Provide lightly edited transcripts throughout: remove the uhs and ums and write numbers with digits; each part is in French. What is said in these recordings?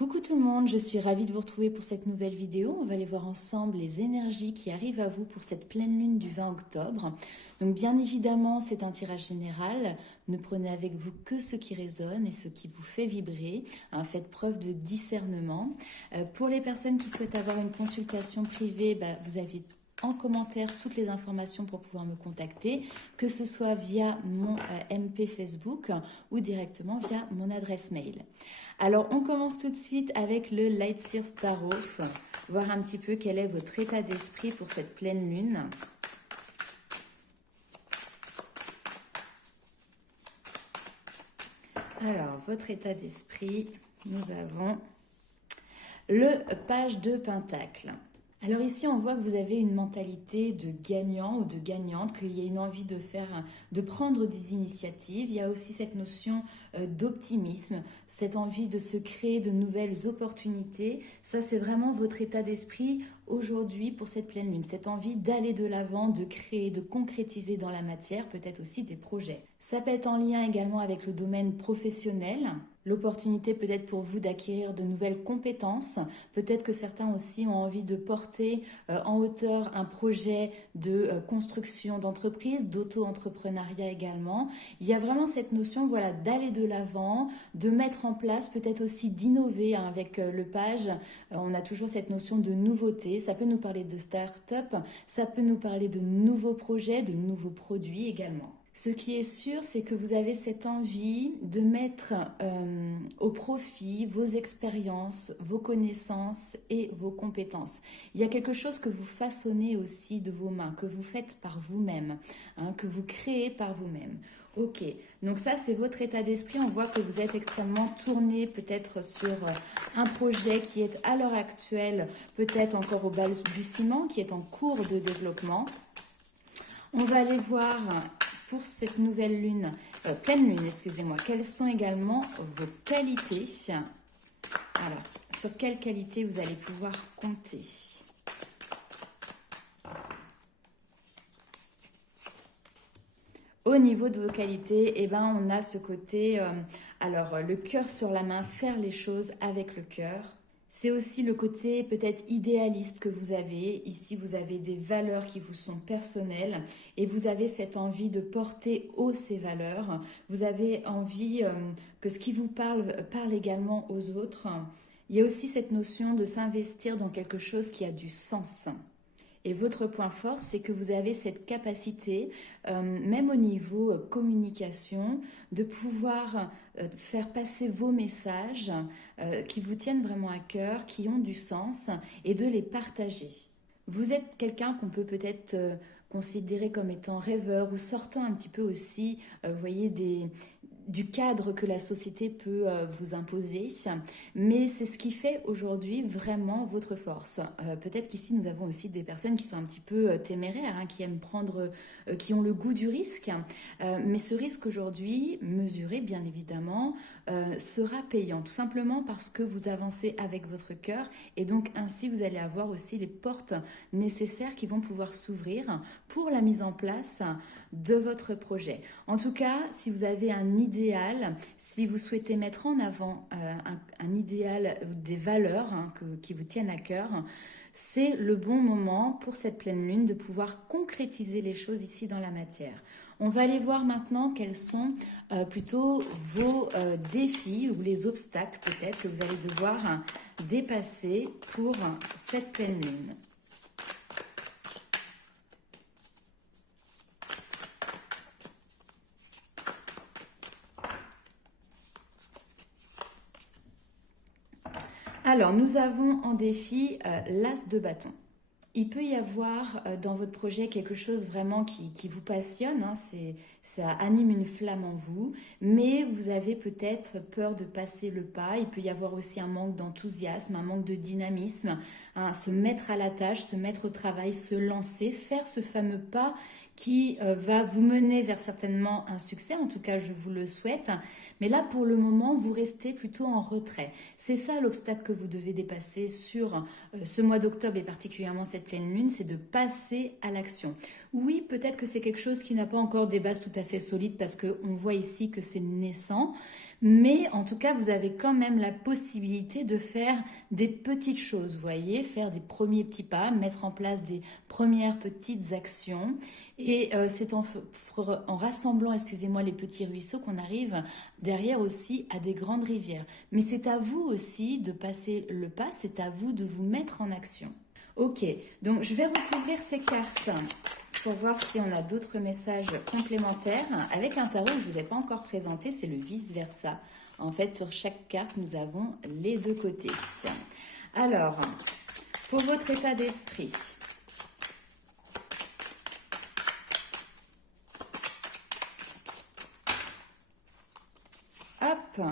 Coucou tout le monde, je suis ravie de vous retrouver pour cette nouvelle vidéo. On va aller voir ensemble les énergies qui arrivent à vous pour cette pleine lune du 20 octobre. Donc bien évidemment, c'est un tirage général. Ne prenez avec vous que ce qui résonne et ce qui vous fait vibrer. Faites preuve de discernement. Pour les personnes qui souhaitent avoir une consultation privée, vous avez en commentaire toutes les informations pour pouvoir me contacter, que ce soit via mon MP Facebook ou directement via mon adresse mail. Alors, on commence tout de suite avec le Light Seers Tarot, voir un petit peu quel est votre état d'esprit pour cette pleine lune. Alors, votre état d'esprit, nous avons le page de Pentacle. Alors ici, on voit que vous avez une mentalité de gagnant ou de gagnante, qu'il y a une envie de prendre des initiatives. Il y a aussi cette notion d'optimisme, cette envie de se créer de nouvelles opportunités. Ça, c'est vraiment votre état d'esprit aujourd'hui pour cette pleine lune. Cette envie d'aller de l'avant, de créer, de concrétiser dans la matière, peut-être aussi des projets. Ça peut être en lien également avec le domaine professionnel. L'opportunité peut-être pour vous d'acquérir de nouvelles compétences. Peut-être que certains aussi ont envie de porter en hauteur un projet de construction d'entreprise, d'auto-entrepreneuriat également. Il y a vraiment cette notion d'aller de l'avant, de mettre en place, peut-être aussi d'innover avec le page. On a toujours cette notion de nouveauté. Ça peut nous parler de start-up, ça peut nous parler de nouveaux projets, de nouveaux produits également. Ce qui est sûr, c'est que vous avez cette envie de mettre au profit vos expériences, vos connaissances et vos compétences. Il y a quelque chose que vous façonnez aussi de vos mains, que vous faites par vous-même, que vous créez par vous-même. Ok, donc ça c'est votre état d'esprit. On voit que vous êtes extrêmement tourné peut-être sur un projet qui est à l'heure actuelle peut-être encore au balbutiement, qui est en cours de développement. On va aller voir pour cette nouvelle lune, pleine lune, excusez-moi, quelles sont également vos qualités. Alors, sur quelles qualités vous allez pouvoir compter? Au niveau de vos qualités, on a ce côté, le cœur sur la main, faire les choses avec le cœur. C'est aussi le côté peut-être idéaliste que vous avez. Ici, vous avez des valeurs qui vous sont personnelles et vous avez cette envie de porter haut ces valeurs. Vous avez envie que ce qui vous parle également aux autres. Il y a aussi cette notion de s'investir dans quelque chose qui a du sens. Et votre point fort, c'est que vous avez cette capacité, même au niveau communication, de pouvoir faire passer vos messages qui vous tiennent vraiment à cœur, qui ont du sens, et de les partager. Vous êtes quelqu'un qu'on peut peut-être considérer comme étant rêveur ou sortant un petit peu aussi, vous voyez, du cadre que la société peut vous imposer, mais c'est ce qui fait aujourd'hui vraiment votre force. Peut-être qu'ici nous avons aussi des personnes qui sont un petit peu téméraires, qui aiment prendre, qui ont le goût du risque, mais ce risque aujourd'hui, mesuré bien évidemment, sera payant, tout simplement parce que vous avancez avec votre cœur et donc ainsi vous allez avoir aussi les portes nécessaires qui vont pouvoir s'ouvrir pour la mise en place de votre projet. En tout cas, si vous avez un idéal, si vous souhaitez mettre en avant un idéal, des valeurs qui vous tiennent à cœur, c'est le bon moment pour cette pleine lune de pouvoir concrétiser les choses ici dans la matière. On va aller voir maintenant quels sont plutôt vos défis ou les obstacles peut-être que vous allez devoir dépasser pour cette pleine lune. Alors, nous avons en défi l'As de bâton. Il peut y avoir dans votre projet quelque chose vraiment qui vous passionne, ça anime une flamme en vous, mais vous avez peut-être peur de passer le pas. Il peut y avoir aussi un manque d'enthousiasme, un manque de dynamisme, se mettre à la tâche, se mettre au travail, se lancer, faire ce fameux pas qui va vous mener vers certainement un succès, en tout cas je vous le souhaite, mais là pour le moment vous restez plutôt en retrait. C'est ça l'obstacle que vous devez dépasser sur ce mois d'octobre et particulièrement cette pleine lune, c'est de passer à l'action. Oui, peut-être que c'est quelque chose qui n'a pas encore des bases tout à fait solides parce qu'on voit ici que c'est naissant, Mais en tout cas, vous avez quand même la possibilité de faire des petites choses, vous voyez, faire des premiers petits pas, mettre en place des premières petites actions. Et c'est en rassemblant, excusez-moi, les petits ruisseaux qu'on arrive derrière aussi à des grandes rivières. Mais c'est à vous aussi de passer le pas, c'est à vous de vous mettre en action. Ok, donc je vais recouvrir ces cartes pour voir si on a d'autres messages complémentaires. Avec un tarot que je ne vous ai pas encore présenté, c'est le vice-versa. En fait, sur chaque carte, nous avons les deux côtés. Alors, pour votre état d'esprit, hop,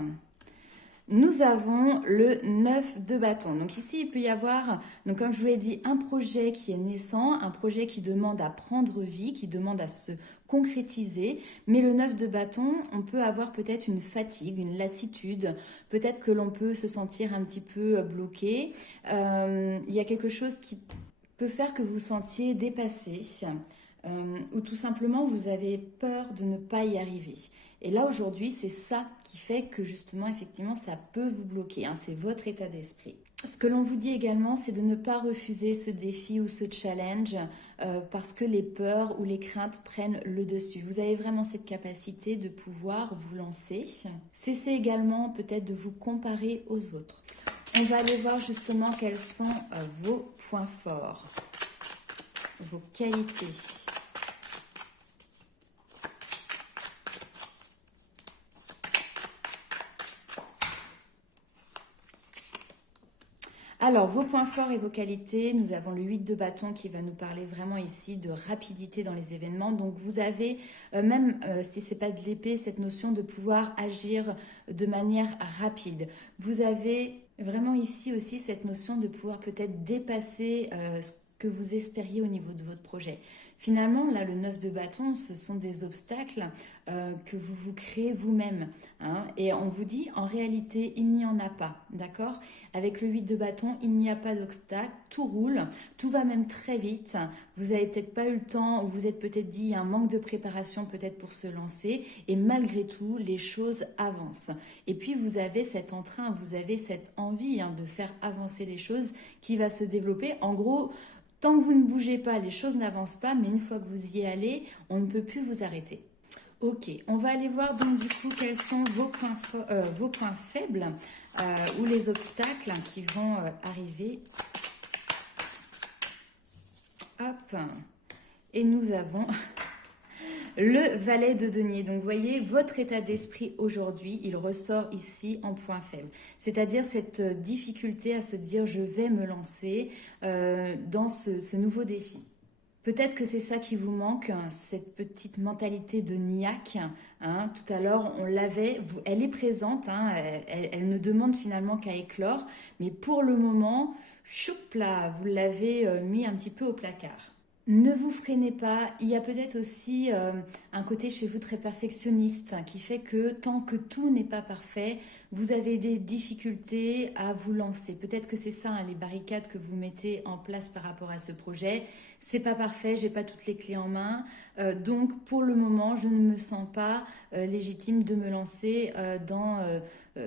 nous avons le 9 de bâton. Donc ici, il peut y avoir, donc comme je vous l'ai dit, un projet qui est naissant, un projet qui demande à prendre vie, qui demande à se concrétiser. Mais le 9 de bâton, on peut avoir peut-être une fatigue, une lassitude. Peut-être que l'on peut se sentir un petit peu bloqué. Il y a quelque chose qui peut faire que vous vous sentiez dépassé. Ou tout simplement vous avez peur de ne pas y arriver. Et là aujourd'hui, c'est ça qui fait que justement, effectivement, ça peut vous bloquer. Hein, c'est votre état d'esprit. Ce que l'on vous dit également, c'est de ne pas refuser ce défi ou ce challenge parce que les peurs ou les craintes prennent le dessus. Vous avez vraiment cette capacité de pouvoir vous lancer. Cessez également peut-être de vous comparer aux autres. On va aller voir justement quels sont vos points forts, vos qualités. Alors, vos points forts et vos qualités, nous avons le 8 de bâton qui va nous parler vraiment ici de rapidité dans les événements. Donc, vous avez, même si ce n'est pas de l'épée, cette notion de pouvoir agir de manière rapide. Vous avez vraiment ici aussi cette notion de pouvoir peut-être dépasser ce que vous espériez au niveau de votre projet. Finalement, là, le 9 de bâton, ce sont des obstacles que vous vous créez vous-même. Hein, et on vous dit, en réalité, il n'y en a pas, d'accord? Avec le 8 de bâton, il n'y a pas d'obstacle, tout roule, tout va même très vite. Vous n'avez peut-être pas eu le temps, ou vous êtes peut-être dit, il y a un manque de préparation peut-être pour se lancer. Et malgré tout, les choses avancent. Et puis, vous avez cet entrain, vous avez cette envie de faire avancer les choses qui va se développer. En gros, tant que vous ne bougez pas, les choses n'avancent pas, mais une fois que vous y allez, on ne peut plus vous arrêter. Ok, on va aller voir donc du coup quels sont vos points faibles ou les obstacles qui vont arriver. Hop, et nous avons le valet de denier. Donc, vous voyez, votre état d'esprit aujourd'hui, il ressort ici en point faible. C'est-à-dire cette difficulté à se dire, je vais me lancer dans ce nouveau défi. Peut-être que c'est ça qui vous manque, cette petite mentalité de niaque. Hein. Tout à l'heure, on l'avait, elle est présente, hein, elle ne demande finalement qu'à éclore. Mais pour le moment, choup là, vous l'avez mis un petit peu au placard. Ne vous freinez pas, il y a peut-être aussi un côté chez vous très perfectionniste qui fait que tant que tout n'est pas parfait, vous avez des difficultés à vous lancer. Peut-être que c'est ça, hein, les barricades que vous mettez en place par rapport à ce projet. C'est pas parfait, j'ai pas toutes les clés en main, donc pour le moment, je ne me sens pas légitime de me lancer dans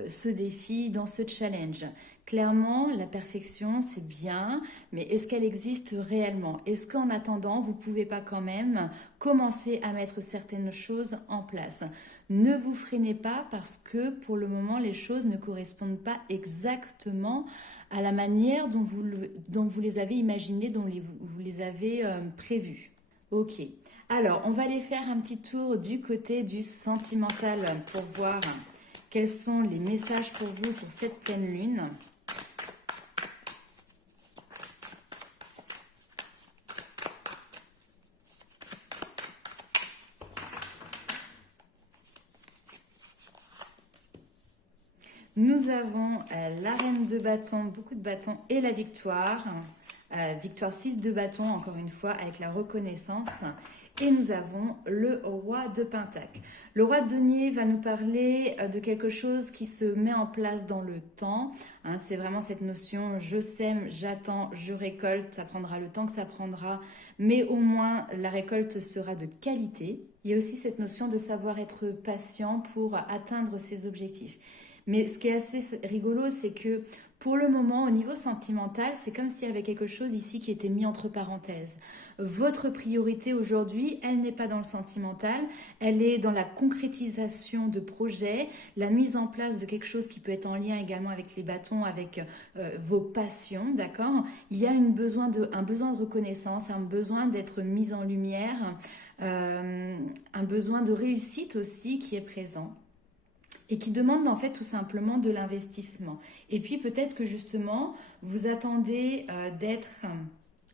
ce défi, dans ce challenge. Clairement, la perfection, c'est bien, mais est-ce qu'elle existe réellement? Est-ce qu'en attendant, vous ne pouvez pas quand même commencer à mettre certaines choses en place? Ne vous freinez pas parce que pour le moment, les choses ne correspondent pas exactement à la manière dont vous les avez imaginées, dont vous les avez prévues. Ok, alors on va aller faire un petit tour du côté du sentimental pour voir quels sont les messages pour vous pour cette pleine lune. Nous avons la reine de bâton, beaucoup de bâtons et la victoire. Victoire 6 de bâton, encore une fois, avec la reconnaissance. Et nous avons le roi de pentacle. Le roi de denier va nous parler de quelque chose qui se met en place dans le temps. Hein, c'est vraiment cette notion, je sème, j'attends, je récolte. Ça prendra le temps que ça prendra, mais au moins la récolte sera de qualité. Il y a aussi cette notion de savoir être patient pour atteindre ses objectifs. Mais ce qui est assez rigolo, c'est que pour le moment, au niveau sentimental, c'est comme s'il y avait quelque chose ici qui était mis entre parenthèses. Votre priorité aujourd'hui, elle n'est pas dans le sentimental, elle est dans la concrétisation de projets, la mise en place de quelque chose qui peut être en lien également avec les bâtons, avec vos passions, d'accord? Il y a un besoin de reconnaissance, un besoin d'être mis en lumière, un besoin de réussite aussi qui est présent et qui demande en fait tout simplement de l'investissement. Et puis peut-être que justement, vous attendez d'être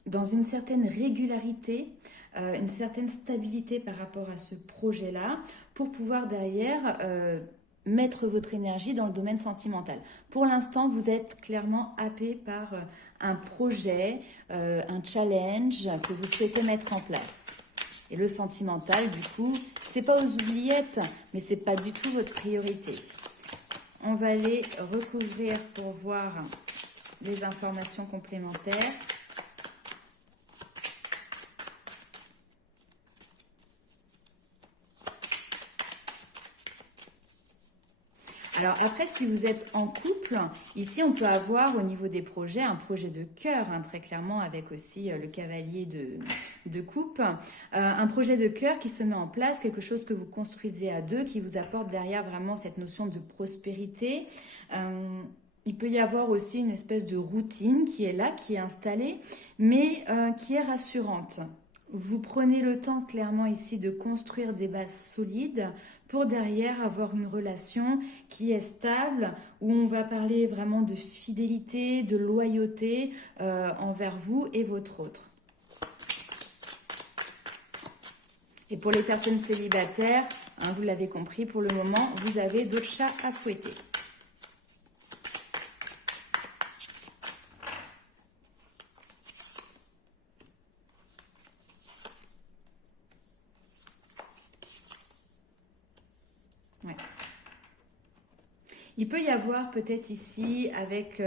dans une certaine régularité, une certaine stabilité par rapport à ce projet-là, pour pouvoir derrière mettre votre énergie dans le domaine sentimental. Pour l'instant, vous êtes clairement happé par un projet, un challenge que vous souhaitez mettre en place. Et le sentimental, du coup, c'est pas aux oubliettes, mais c'est pas du tout votre priorité. On va aller recouvrir pour voir les informations complémentaires. Alors après, si vous êtes en couple, ici on peut avoir au niveau des projets un projet de cœur, hein, très clairement avec aussi le cavalier de coupe. Un projet de cœur qui se met en place, quelque chose que vous construisez à deux, qui vous apporte derrière vraiment cette notion de prospérité. Il peut y avoir aussi une espèce de routine qui est là, qui est installée, mais qui est rassurante. Vous prenez le temps clairement ici de construire des bases solides pour derrière avoir une relation qui est stable, où on va parler vraiment de fidélité, de loyauté envers vous et votre autre. Et pour les personnes célibataires, hein, vous l'avez compris, pour le moment, vous avez d'autres chats à fouetter. Ouais. Il peut y avoir peut-être ici, avec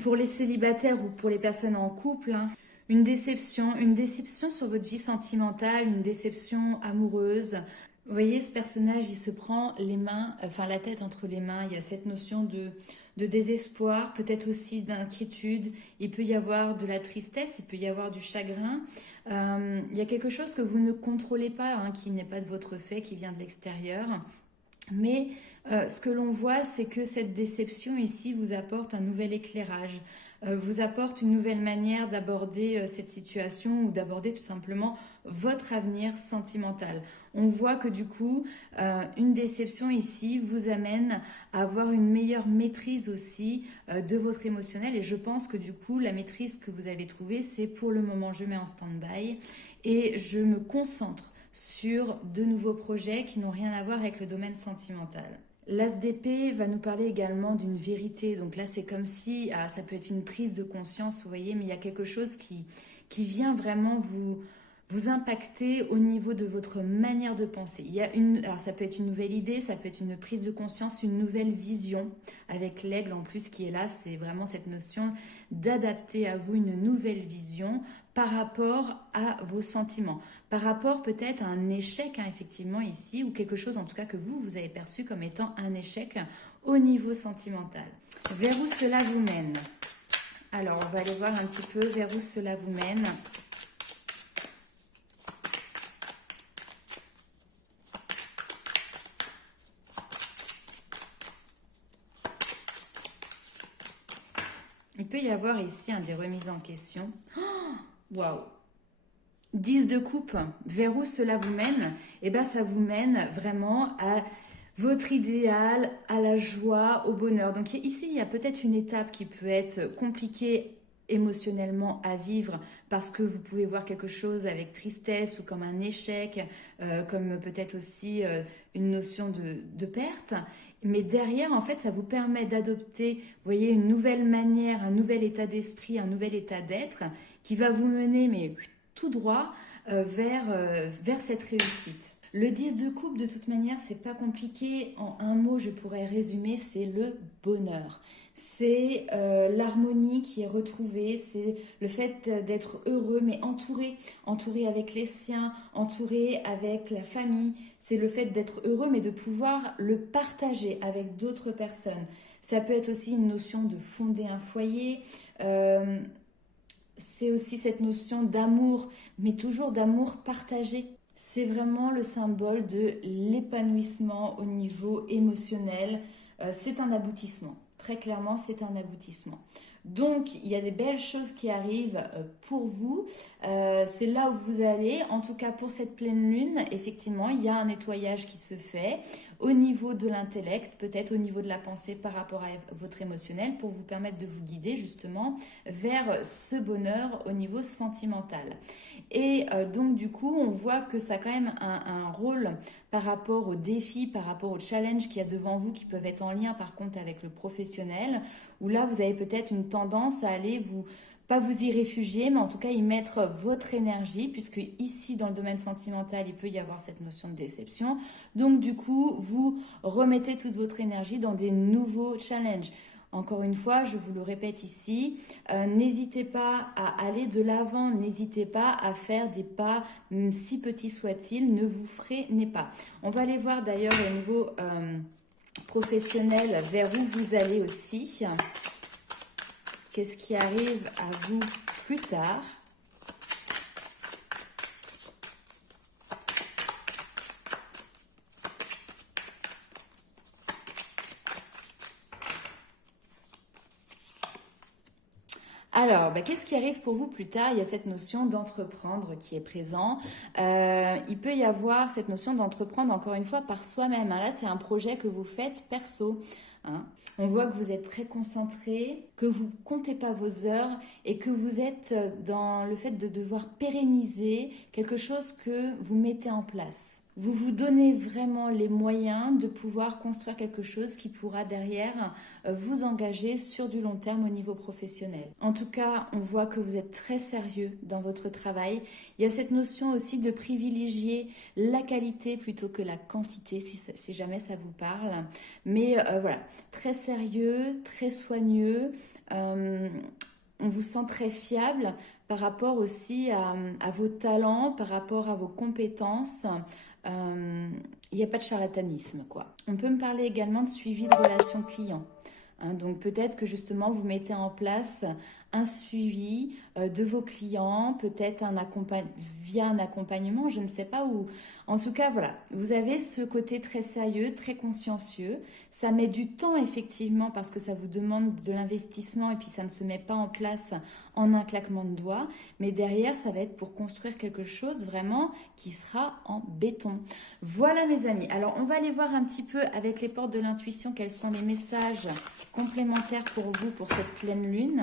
pour les célibataires ou pour les personnes en couple, hein, une déception sur votre vie sentimentale, une déception amoureuse. Vous voyez, ce personnage, il se prend les mains, enfin la tête entre les mains. Il y a cette notion de désespoir, peut-être aussi d'inquiétude. Il peut y avoir de la tristesse, il peut y avoir du chagrin. Il y a quelque chose que vous ne contrôlez pas, hein, qui n'est pas de votre fait, qui vient de l'extérieur. Mais ce que l'on voit, c'est que cette déception ici vous apporte un nouvel éclairage, vous apporte une nouvelle manière d'aborder cette situation ou d'aborder tout simplement votre avenir sentimental. On voit que du coup, une déception ici vous amène à avoir une meilleure maîtrise aussi de votre émotionnel. Et je pense que du coup, la maîtrise que vous avez trouvée, c'est pour le moment, je mets en stand-by et je me concentre sur de nouveaux projets qui n'ont rien à voir avec le domaine sentimental. L'As d'épée va nous parler également d'une vérité. Donc là, c'est comme si, ça peut être une prise de conscience, vous voyez, mais il y a quelque chose qui vient vraiment vous impacter au niveau de votre manière de penser. Alors ça peut être une nouvelle idée, ça peut être une prise de conscience, une nouvelle vision, avec l'aigle en plus qui est là. C'est vraiment cette notion d'adapter à vous une nouvelle vision par rapport à vos sentiments, par rapport peut-être à un échec, hein, effectivement ici, ou quelque chose en tout cas que vous avez perçu comme étant un échec au niveau sentimental. Vers où cela vous mène? Alors on va aller voir un petit peu vers où cela vous mène. Il peut y avoir ici des remises en question. Waouh! 10 de coupe, vers où cela vous mène? Eh bien, ça vous mène vraiment à votre idéal, à la joie, au bonheur. Donc ici, il y a peut-être une étape qui peut être compliquée émotionnellement à vivre parce que vous pouvez voir quelque chose avec tristesse ou comme un échec, comme peut-être aussi une notion de perte. Mais derrière, en fait, ça vous permet d'adopter, vous voyez, une nouvelle manière, un nouvel état d'esprit, un nouvel état d'être qui va vous mener, mais tout droit vers cette réussite. Le 10 de coupe, de toute manière, c'est pas compliqué. En un mot, je pourrais résumer, c'est le bonheur. C'est l'harmonie qui est retrouvée, c'est le fait d'être heureux, mais entouré, entouré avec les siens, entouré avec la famille. C'est le fait d'être heureux, mais de pouvoir le partager avec d'autres personnes. Ça peut être aussi une notion de fonder un foyer. C'est aussi cette notion d'amour, mais toujours d'amour partagé. C'est vraiment le symbole de l'épanouissement au niveau émotionnel. C'est un aboutissement. Très clairement, c'est un aboutissement. Donc, il y a des belles choses qui arrivent pour vous. C'est là où vous allez. En tout cas, pour cette pleine lune, effectivement, il y a un nettoyage qui se fait au niveau de l'intellect, peut-être au niveau de la pensée par rapport à votre émotionnel, pour vous permettre de vous guider justement vers ce bonheur au niveau sentimental. Et donc, du coup, on voit que ça a quand même un rôle par rapport aux défis, par rapport aux challenges qu'il y a devant vous, qui peuvent être en lien par contre avec le professionnel, où là, vous avez peut-être une tendance à aller pas vous y réfugier, mais en tout cas y mettre votre énergie, puisque ici, dans le domaine sentimental, il peut y avoir cette notion de déception. Donc, du coup, vous remettez toute votre énergie dans des nouveaux challenges. Encore une fois, je vous le répète ici, n'hésitez pas à aller de l'avant, n'hésitez pas à faire des pas, si petits soient-ils, ne vous freinez pas. On va aller voir d'ailleurs au niveau professionnel vers où vous allez aussi. Qu'est-ce qui arrive à vous plus tard ? Alors, qu'est-ce qui arrive pour vous plus tard? Il y a cette notion d'entreprendre qui est présent. Il peut y avoir cette notion d'entreprendre encore une fois par soi-même. Là, c'est un projet que vous faites perso. On voit que vous êtes très concentré, que vous comptez pas vos heures et que vous êtes dans le fait de devoir pérenniser quelque chose que vous mettez en place. Vous vous donnez vraiment les moyens de pouvoir construire quelque chose qui pourra derrière vous engager sur du long terme au niveau professionnel. En tout cas, on voit que vous êtes très sérieux dans votre travail. Il y a cette notion aussi de privilégier la qualité plutôt que la quantité, si jamais ça vous parle. Mais voilà, très sérieux, très soigneux. On vous sent très fiable par rapport aussi à vos talents, par rapport à vos compétences. Il n'y a pas de charlatanisme, quoi. On peut me parler également de suivi de relations clients. Donc peut-être que justement vous mettez en place un suivi de vos clients, peut-être via un accompagnement, je ne sais pas où. En tout cas, voilà, vous avez ce côté très sérieux, très consciencieux. Ça met du temps effectivement parce que ça vous demande de l'investissement et puis ça ne se met pas en place en un claquement de doigts. Mais derrière, ça va être pour construire quelque chose vraiment qui sera en béton. Voilà mes amis. Alors on va aller voir un petit peu avec les portes de l'intuition quels sont les messages complémentaires pour vous pour cette pleine lune.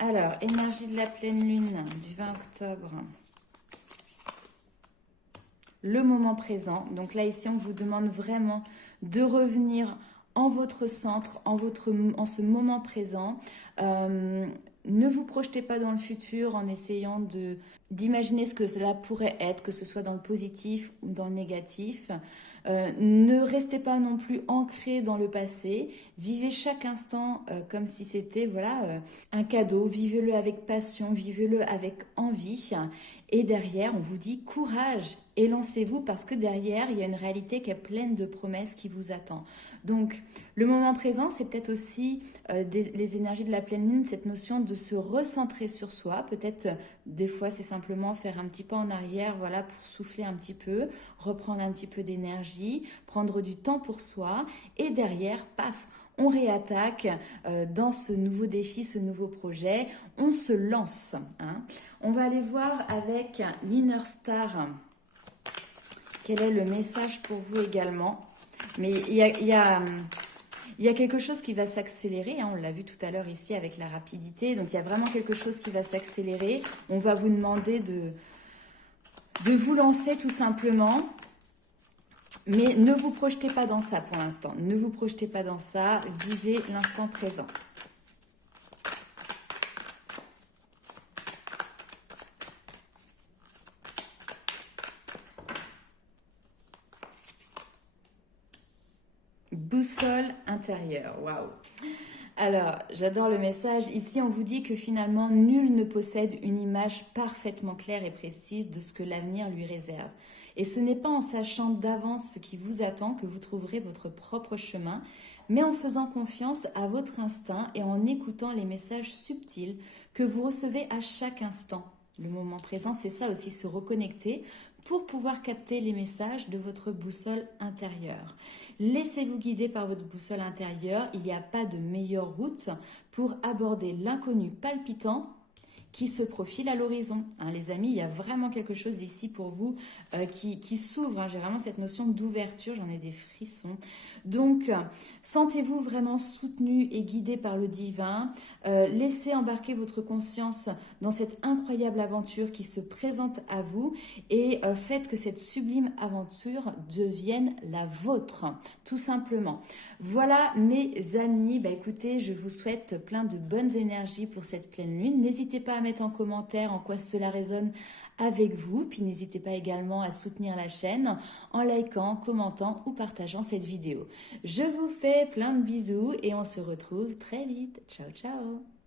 Alors, énergie de la pleine lune du 20 octobre. Le moment présent. Donc là, ici, on vous demande vraiment de revenir en votre centre, en ce moment présent. Ne vous projetez pas dans le futur en essayant d'imaginer ce que cela pourrait être, que ce soit dans le positif ou dans le négatif. Ne restez pas non plus ancré dans le passé. Vivez chaque instant comme si c'était un cadeau. Vivez-le avec passion, vivez-le avec envie. Et derrière, on vous dit courage et lancez-vous parce que derrière, il y a une réalité qui est pleine de promesses qui vous attend. Donc, le moment présent, c'est peut-être aussi les énergies de la pleine lune, cette notion de se recentrer sur soi. Peut-être, des fois, c'est simplement faire un petit pas en arrière, voilà, pour souffler un petit peu, reprendre un petit peu d'énergie, prendre du temps pour soi. Et derrière, paf, on réattaque dans ce nouveau défi, ce nouveau projet. On se lance. On va aller voir avec l'Inner Star quel est le message pour vous également. Mais il y a quelque chose qui va s'accélérer. On l'a vu tout à l'heure ici avec la rapidité. Donc, il y a vraiment quelque chose qui va s'accélérer. On va vous demander de vous lancer tout simplement. Mais ne vous projetez pas dans ça pour l'instant. Ne vous projetez pas dans ça. Vivez l'instant présent. Boussole intérieure. Waouh! Alors, j'adore le message. Ici, on vous dit que finalement, nul ne possède une image parfaitement claire et précise de ce que l'avenir lui réserve. Et ce n'est pas en sachant d'avance ce qui vous attend que vous trouverez votre propre chemin, mais en faisant confiance à votre instinct et en écoutant les messages subtils que vous recevez à chaque instant. Le moment présent, c'est ça aussi, se reconnecter pour pouvoir capter les messages de votre boussole intérieure. Laissez-vous guider par votre boussole intérieure. Il n'y a pas de meilleure route pour aborder l'inconnu palpitant qui se profile à l'horizon. Hein, les amis, il y a vraiment quelque chose ici pour vous qui s'ouvre. Hein. J'ai vraiment cette notion d'ouverture, j'en ai des frissons. Donc, sentez-vous vraiment soutenu et guidé par le divin. Laissez embarquer votre conscience dans cette incroyable aventure qui se présente à vous et faites que cette sublime aventure devienne la vôtre, tout simplement. Voilà mes amis, bah, écoutez, je vous souhaite plein de bonnes énergies pour cette pleine lune. N'hésitez pas à mettre en commentaire en quoi cela résonne avec vous. Puis n'hésitez pas également à soutenir la chaîne en likant, commentant ou partageant cette vidéo. Je vous fais plein de bisous et on se retrouve très vite. Ciao, ciao!